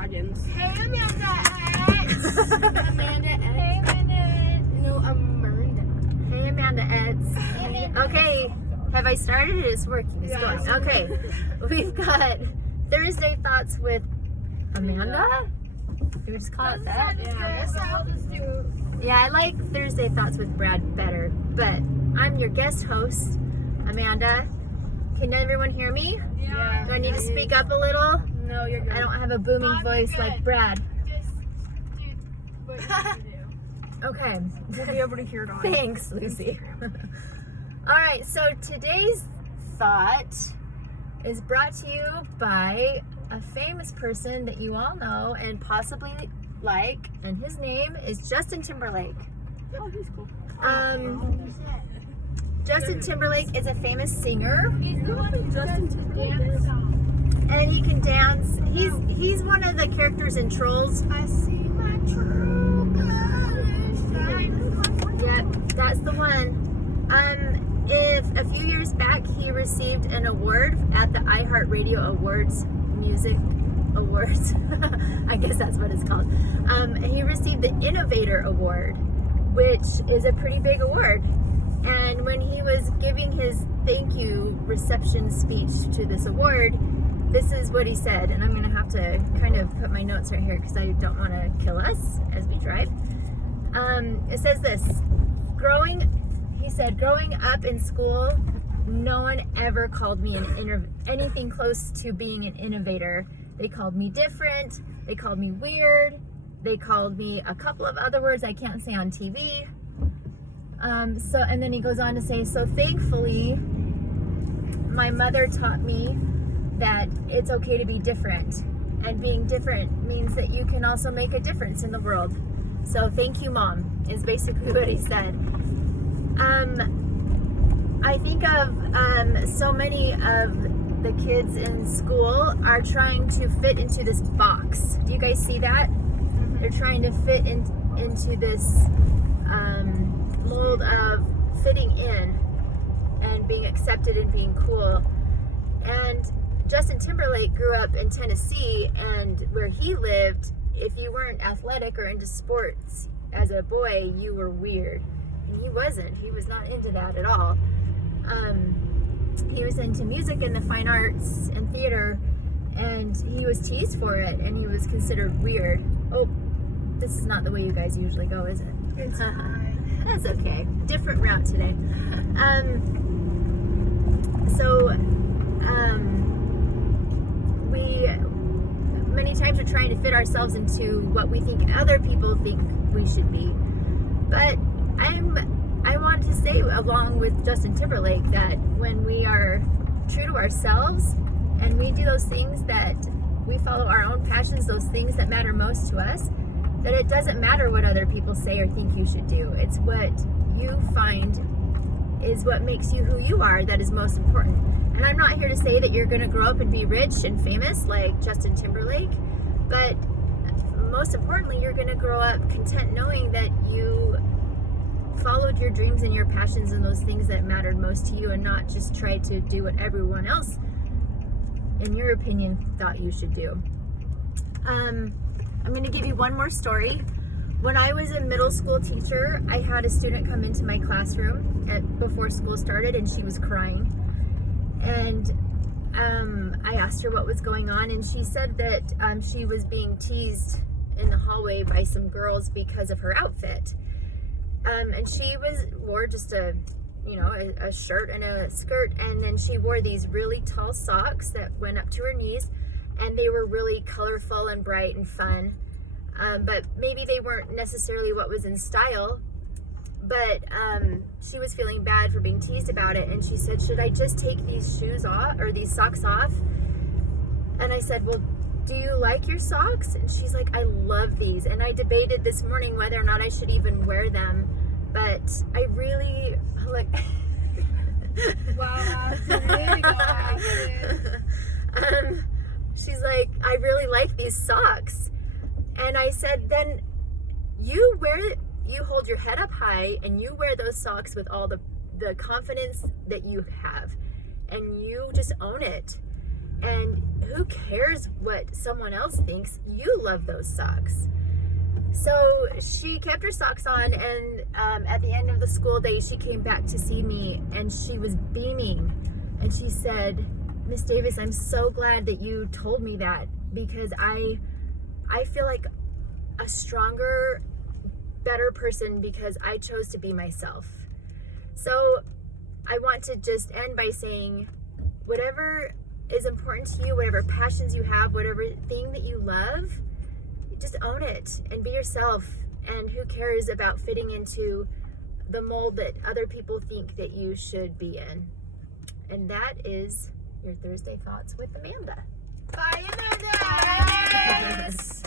dragons. Hey, Amanda. Amanda. Hey, Amanda. No, Amanda. Hey, Amanda Eds. Okay, have I started? It is working. It's going. Okay, we've got Thursday Thoughts with Amanda. Can we just call it that? Yeah, I like Thursday Thoughts with Brad better, but I'm your guest host, Amanda. Can everyone hear me? Yeah. Do I need to speak up a little? No, you're good. I don't have a booming voice like Brad. Just do what you need to do. Okay. We'll be able to hear it on. Thanks, Lucy. All right, so today's thought is brought to you by a famous person that you all know and possibly like, and his name is Justin Timberlake. Oh, he's cool. Justin Timberlake is a famous singer, He's the one who Justin does Timberlake. dance song. and he can dance. He's one of the characters in Trolls. I see my true colors shine. Yep, that's the one. If a few years back he received an award at the iHeartRadio Awards, Music Awards. I guess that's what it's called. He received the Innovator Award, which is a pretty big award. And when he was giving his thank you reception speech to this award, this is what he said. And I'm going to have to kind of put my notes right here because I don't want to kill us as we drive. It says this: he said, growing up in school, no one ever called me anything close to being an innovator. They called me different. They called me weird. They called me a couple of other words I can't say on TV. And then he goes on to say, so thankfully, my mother taught me that it's okay to be different. And being different means that you can also make a difference in the world. So thank you, Mom, is basically what he said. I think of so many of the kids in school are trying to fit into this box. Do you guys see that? They're trying to fit into this mold of fitting in and being accepted and being cool. And Justin Timberlake grew up in Tennessee, and where he lived, if you weren't athletic or into sports as a boy, you were weird. And he wasn't. He was not into that at all. He was into music and the fine arts and theater, and he was teased for it, and he was considered weird. Oh, this is not the way you guys usually go, is it? It's fine. That's okay. Different route today. We many times are trying to fit ourselves into what we think other people think we should be. But I want to say, along with Justin Timberlake, that when we are true to ourselves and we do those things that we follow our own passions, those things that matter most to us, that it doesn't matter what other people say or think you should do. It's what you find is what makes you who you are that is most important. And I'm not here to say that you're going to grow up and be rich and famous like Justin Timberlake, but most importantly, you're going to grow up content knowing that you followed your dreams and your passions and those things that mattered most to you, and not just try to do what everyone else, in your opinion, thought you should do. I'm going to give you one more story. When I was a middle school teacher, I had a student come into my classroom before school started, and she was crying. And I asked her what was going on, and she said that she was being teased in the hallway by some girls because of her outfit. And she wore just a shirt and a skirt, and then she wore these really tall socks that went up to her knees, and they were really colorful and bright and fun. But maybe they weren't necessarily what was in style, but she was feeling bad for being teased about it, and she said, should I just take these shoes off, or these socks off? And I said, well, do you like your socks? And she's like, I love these. And I debated this morning whether or not I should even wear them, but I really like. Wow, that's really good. She's like, I really like these socks. And I said, then you hold your head up high and you wear those socks with all the confidence that you have, and you just own it. And who cares what someone else thinks? You love those socks. So she kept her socks on, and at the end of the school day, she came back to see me, and she was beaming. And she said, Miss Davis, I'm so glad that you told me that, because I feel like a stronger, better person because I chose to be myself. So I want to just end by saying, whatever is important to you, whatever passions you have, whatever thing that you love, just own it and be yourself. And who cares about fitting into the mold that other people think that you should be in. And that is your Thursday Thoughts with Amanda. Bye, Amanda. Yes.